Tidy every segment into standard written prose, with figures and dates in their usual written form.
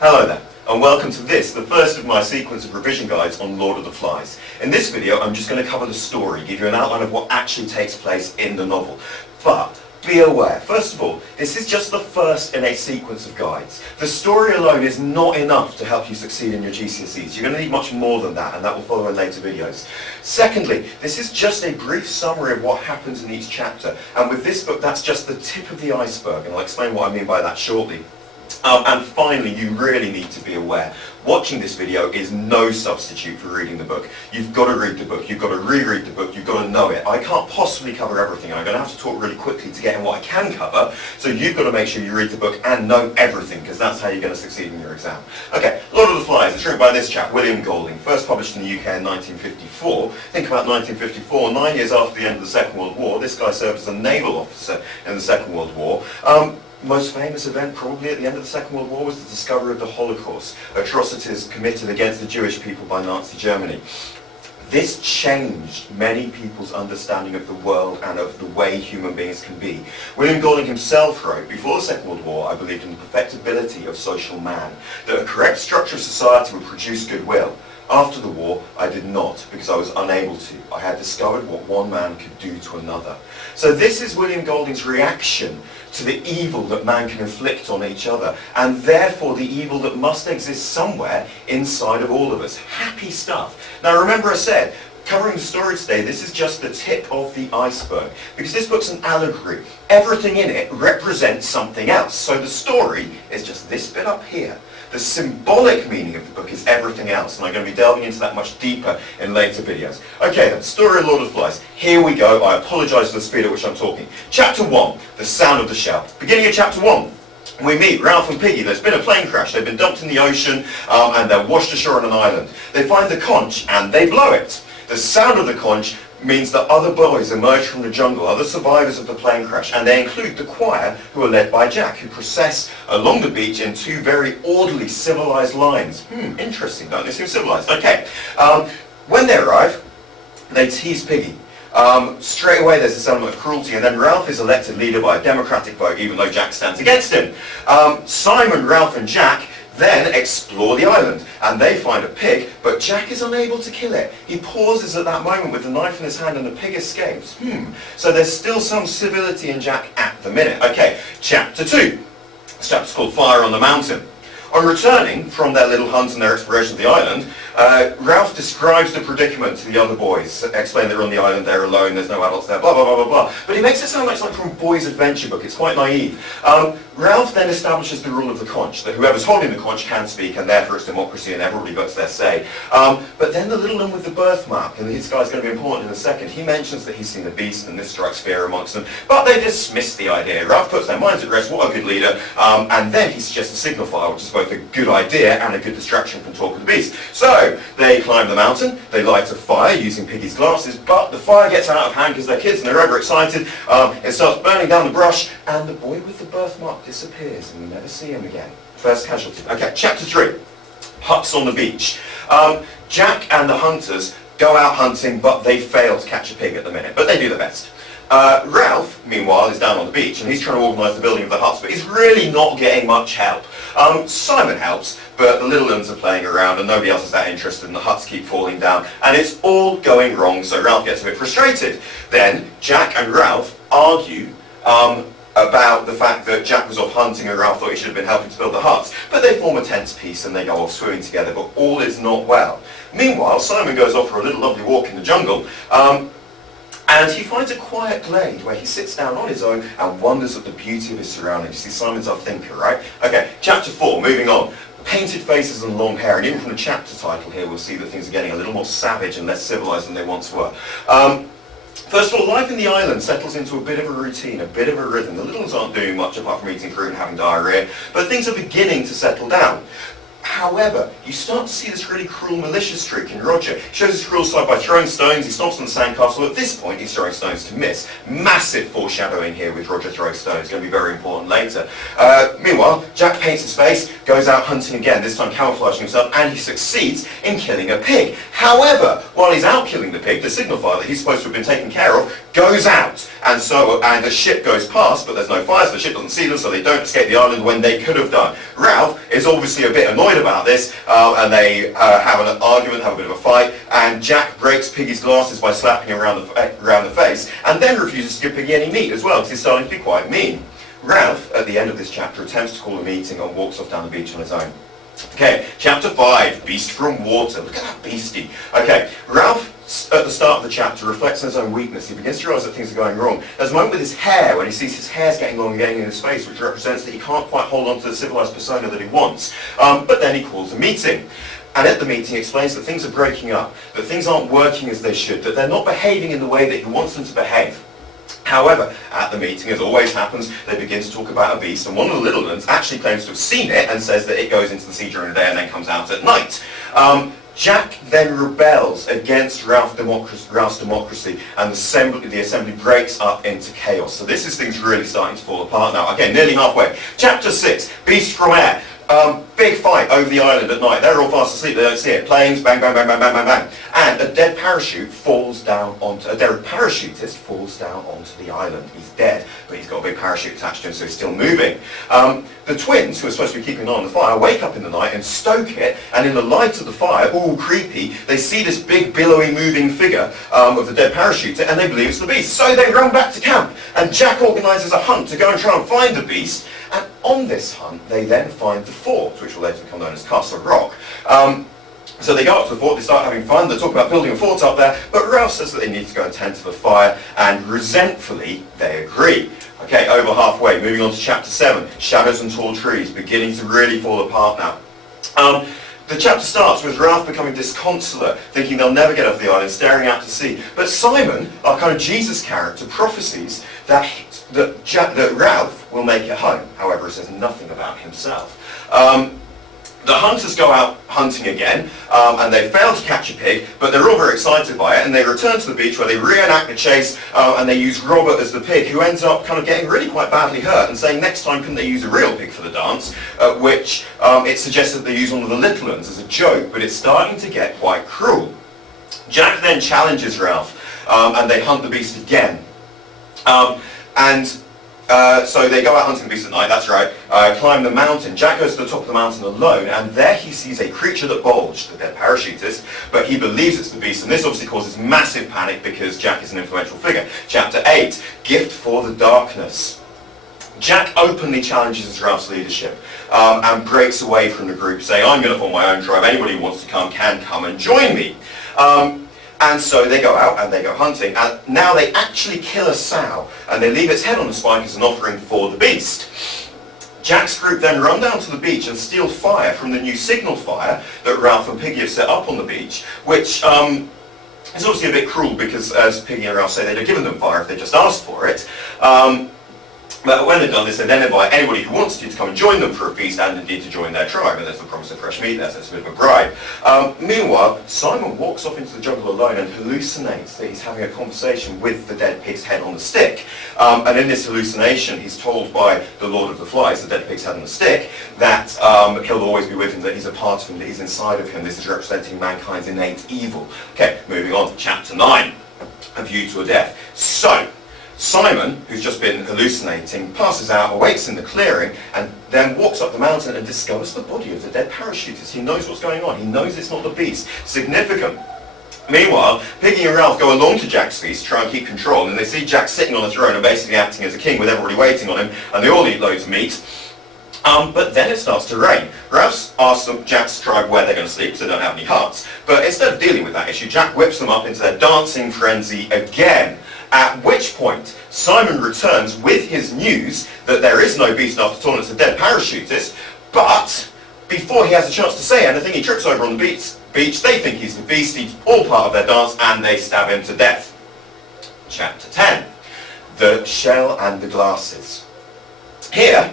Hello there, and welcome to this, the first of my sequence of revision guides on Lord of the Flies. In this video, I'm just going to cover the story, give you an outline of what actually takes place in the novel. But be aware, first of all, this is just the first in a sequence of guides. The story alone is not enough to help you succeed in your GCSEs. You're going to need much more than that, and that will follow in later videos. Secondly, this is just a brief summary of what happens in each chapter, and with this book, that's just the tip of the iceberg, and I'll explain what I mean by that shortly. And finally, you really need to be aware, watching this video is no substitute for reading the book. You've got to read the book, you've got to reread the book, you've got to know it. I can't possibly cover everything, I'm going to have to talk really quickly to get in what I can cover, so you've got to make sure you read the book and know everything, because that's how you're going to succeed in your exam. Okay, Lord of the Flies, it's written by this chap, William Golding, first published in the UK in 1954. Think about 1954, 9 years after the end of the Second World War. This guy served as a naval officer in the Second World War. Most famous event probably at the end of the Second World War was the discovery of the Holocaust, atrocities committed against the Jewish people by Nazi Germany. This changed many people's understanding of the world and of the way human beings can be. William Golding himself wrote, before the Second World War, I believed in the perfectibility of social man, that a correct structure of society would produce goodwill. After the war, I did not, because I was unable to. I had discovered what one man could do to another. So this is William Golding's reaction to the evil that man can inflict on each other, and therefore the evil that must exist somewhere inside of all of us. Happy stuff. Now remember I said, covering the story today, this is just the tip of the iceberg, because this book's an allegory. Everything in it represents something else. So the story is just this bit up here. The symbolic meaning of the book is everything else, and I'm going to be delving into that much deeper in later videos. Okay then, story of Lord of the Flies. Here we go. I apologise for the speed at which I'm talking. Chapter 1, the sound of the shell. Beginning of chapter 1. We meet Ralph and Piggy. There's been a plane crash. They've been dumped in the ocean and they're washed ashore on an island. They find the conch and they blow it. The sound of the conch means that other boys emerge from the jungle, other survivors of the plane crash, and they include the choir, who are led by Jack, who process along the beach in two very orderly, civilized lines. Interesting, don't they seem civilized? Okay. When they arrive, they tease Piggy. Straight away there's this element of cruelty, and then Ralph is elected leader by a democratic vote, even though Jack stands against him. Simon, Ralph and Jack then explore the island, and they find a pig, but Jack is unable to kill it. He pauses at that moment with the knife in his hand and the pig escapes. So there's still some civility in Jack at the minute. Okay, chapter 2. This chapter's called Fire on the Mountain. On returning from their little hunt and their exploration of the island, Ralph describes the predicament to the other boys, explain they're on the island, they're alone, there's no adults there, blah, blah, blah, blah, blah. But he makes it sound like from a boy's adventure book. It's quite naive. Ralph then establishes the rule of the conch, that whoever's holding the conch can speak, and therefore it's democracy and everybody gets their say. But then the little one with the birthmark, and this guy's going to be important in a second, he mentions that he's seen a beast, and this strikes fear amongst them, but they dismiss the idea. Ralph puts their minds at rest, what a good leader, and then he suggests a signal fire, which is both a good idea and a good distraction from talk of the beast. So, they climb the mountain, they light a fire using Piggy's glasses, but the fire gets out of hand because they're kids and they're overexcited. It starts burning down the brush, and the boy with the birthmark disappears, and we never see him again. First casualty. Okay, chapter 3. Huts on the beach. Jack and the hunters go out hunting, but they fail to catch a pig at the minute, but they do their best. Ralph, meanwhile, is down on the beach, and he's trying to organise the building of the huts, but he's really not getting much help. Simon helps, but the little ones are playing around, and nobody else is that interested, and the huts keep falling down, and it's all going wrong, so Ralph gets a bit frustrated. Then, Jack and Ralph argue about the fact that Jack was off hunting and Ralph thought he should have been helping to build the huts, but they form a tense peace and they go off swimming together, but all is not well. Meanwhile, Simon goes off for a little lovely walk in the jungle, and he finds a quiet glade where he sits down on his own and wonders at the beauty of his surroundings. You see, Simon's our thinker, right? Okay, chapter 4, moving on. Painted faces and long hair, and even from the chapter title here we'll see that things are getting a little more savage and less civilized than they once were. First of all, life in the island settles into a bit of a routine, a bit of a rhythm. The little ones aren't doing much apart from eating fruit and having diarrhea, but things are beginning to settle down. However, you start to see this really cruel, malicious streak in Roger. He shows his cruel side by throwing stones. He stomps on the sandcastle. At this point, he's throwing stones to miss. Massive foreshadowing here with Roger throwing stones. It's going to be very important later. Meanwhile, Jack paints his face, goes out hunting again, this time camouflaging himself, and he succeeds in killing a pig. However, while he's out killing the pig, the signal fire that he's supposed to have been taken care of goes out. And the ship goes past, but there's no fire, so the ship doesn't see them, so they don't escape the island when they could have done. Ralph is obviously a bit annoyed about this, and they have an argument, have a bit of a fight, and Jack breaks Piggy's glasses by slapping him around the face, and then refuses to give Piggy any meat as well, because he's starting to be quite mean. Ralph, at the end of this chapter, attempts to call a meeting and walks off down the beach on his own. Okay, chapter 5, Beast from Water. Look at that beastie. Okay, Ralph, at the start of the chapter, reflects on his own weakness. He begins to realise that things are going wrong. There's a moment with his hair, when he sees his hair's getting long and getting in his face, which represents that he can't quite hold on to the civilised persona that he wants. But then he calls a meeting. And at the meeting he explains that things are breaking up, that things aren't working as they should, that they're not behaving in the way that he wants them to behave. However, at the meeting, as always happens, they begin to talk about a beast, and one of the little ones actually claims to have seen it and says that it goes into the sea during the day and then comes out at night. Jack then rebels against Ralph's democracy, and the assembly breaks up into chaos. So this is things really starting to fall apart now. Okay, nearly halfway. Chapter 6, Beast from Air. Big fight over the island at night. They're all fast asleep, they don't see it. Planes, bang, bang, bang, bang, bang, bang, bang. And a dead parachutist falls down onto the island. He's dead, but he's got a big parachute attached to him, so he's still moving. The twins, who are supposed to be keeping an eye on the fire, wake up in the night and stoke it, and in the light of the fire, all creepy, they see this big, billowy, moving figure of the dead parachuter, and they believe it's the beast. So they run back to camp, and Jack organises a hunt to go and try and find the beast. And on this hunt, they then find the fort, which will later become known as Castle Rock. So they go up to the fort, they start having fun, they talk about building a fort up there, but Ralph says that they need to go and tend to the fire, and resentfully, they agree. Okay, over halfway, moving on to chapter 7, Shadows and Tall Trees, beginning to really fall apart now. The chapter starts with Ralph becoming disconsolate, thinking they'll never get off the island, staring out to sea. But Simon, our kind of Jesus character, prophesies that Ralph will make it home. However, he says nothing about himself. The hunters go out hunting again, and they fail to catch a pig, but they're all very excited by it, and they return to the beach where they reenact the chase, and they use Robert as the pig, who ends up kind of getting really quite badly hurt, and saying next time couldn't they use a real pig for the dance, which it suggests that they use one of the little ones as a joke, but it's starting to get quite cruel. Jack then challenges Ralph, and they hunt the beast again. So they go out hunting the beast at night, that's right, climb the mountain. Jack goes to the top of the mountain alone, and there he sees a creature that bulged, the dead parachutist, but he believes it's the beast, and this obviously causes massive panic because Jack is an influential figure. Chapter 8, Gift for the Darkness. Jack openly challenges Ralph's leadership and breaks away from the group, saying, I'm going to form my own tribe, anybody who wants to come can come and join me. And so they go out and they go hunting, and now they actually kill a sow, and they leave its head on a spike as an offering for the beast. Jack's group then run down to the beach and steal fire from the new signal fire that Ralph and Piggy have set up on the beach, which is obviously a bit cruel because, as Piggy and Ralph say, they'd have given them fire if they just asked for it. But when they've done this, they then invite anybody who wants to come and join them for a feast, and indeed to join their tribe, and there's the promise of fresh meat there, so it's a bit of a bribe. Meanwhile, Simon walks off into the jungle alone and hallucinates that he's having a conversation with the dead pig's head on the stick. And in this hallucination, he's told by the Lord of the Flies, the dead pig's head on the stick, that he'll always be with him, that he's a part of him, that he's inside of him. This is representing mankind's innate evil. Okay, moving on to chapter 9, A View to a Death. So, Simon, who's just been hallucinating, passes out, awakes in the clearing, and then walks up the mountain and discovers the body of the dead parachutist. He knows what's going on. He knows it's not the beast. Significant. Meanwhile, Piggy and Ralph go along to Jack's feast to try and keep control, and they see Jack sitting on a throne and basically acting as a king with everybody waiting on him, and they all eat loads of meat. But then it starts to rain. Ralph asks them, Jack's tribe where they're going to sleep because they don't have any huts. But instead of dealing with that issue, Jack whips them up into their dancing frenzy again. At which point, Simon returns with his news that there is no beast after all, and it's a dead parachutist, but before he has a chance to say anything, he trips over on the beach. They think he's the beast, he's all part of their dance, and they stab him to death. Chapter 10, The Shell and the Glasses. Here,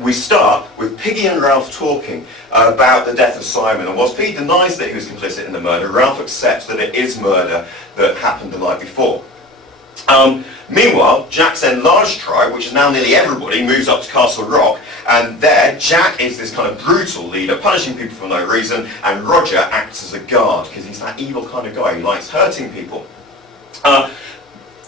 We start with Piggy and Ralph talking about the death of Simon, and whilst Piggy denies that he was complicit in the murder, Ralph accepts that it is murder that happened the night before. Meanwhile, Jack's enlarged tribe, which is now nearly everybody, moves up to Castle Rock, and there Jack is this kind of brutal leader, punishing people for no reason, and Roger acts as a guard, because he's that evil kind of guy who likes hurting people.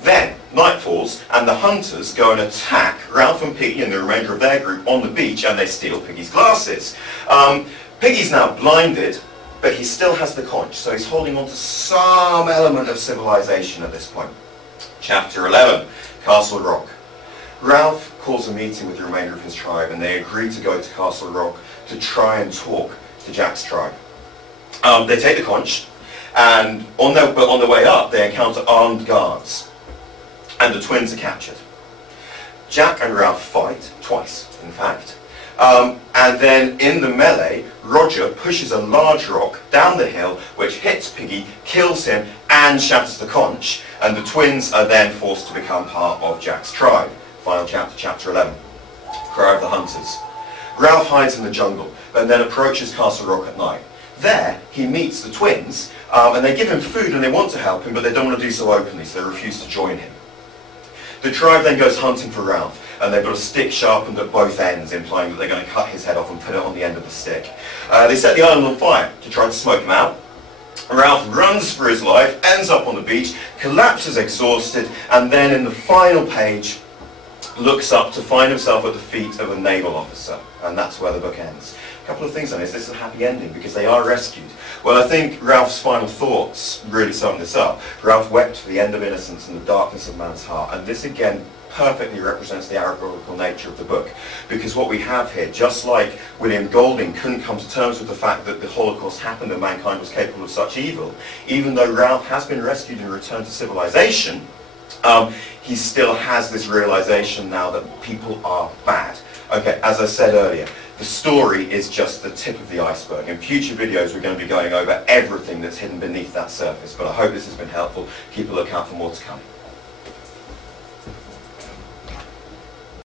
Then, night falls, and the hunters go and attack Ralph and Piggy and the remainder of their group on the beach, and they steal Piggy's glasses. Piggy's now blinded, but he still has the conch, so he's holding on to some element of civilization at this point. Chapter 11, Castle Rock. Ralph calls a meeting with the remainder of his tribe, and they agree to go to Castle Rock to try and talk to Jack's tribe. They take the conch, and on their way up, they encounter armed guards, and the twins are captured. Jack and Ralph fight, twice, in fact. And then in the melee, Roger pushes a large rock down the hill, which hits Piggy, kills him, and shatters the conch, and the twins are then forced to become part of Jack's tribe. Final chapter, chapter 11. Cry of the Hunters. Ralph hides in the jungle, and then approaches Castle Rock at night. There, he meets the twins, and they give him food and they want to help him, but they don't want to do so openly, so they refuse to join him. The tribe then goes hunting for Ralph, and they've got a stick sharpened at both ends, implying that they're going to cut his head off and put it on the end of the stick. They set the island on fire to try to smoke him out. Ralph runs for his life, ends up on the beach, collapses exhausted, and then in the final page looks up to find himself at the feet of a naval officer, and that's where the book ends. A couple of things on this. This is a happy ending because they are rescued. Well, I think Ralph's final thoughts really sum this up. Ralph wept for the end of innocence and the darkness of man's heart, and this again perfectly represents the allegorical nature of the book, because what we have here, just like William Golding couldn't come to terms with the fact that the Holocaust happened and mankind was capable of such evil, even though Ralph has been rescued and returned to civilization, he still has this realization now that people are bad. Okay, as I said earlier, the story is just the tip of the iceberg. In future videos we're going to be going over everything that's hidden beneath that surface, but I hope this has been helpful. Keep a lookout for more to come.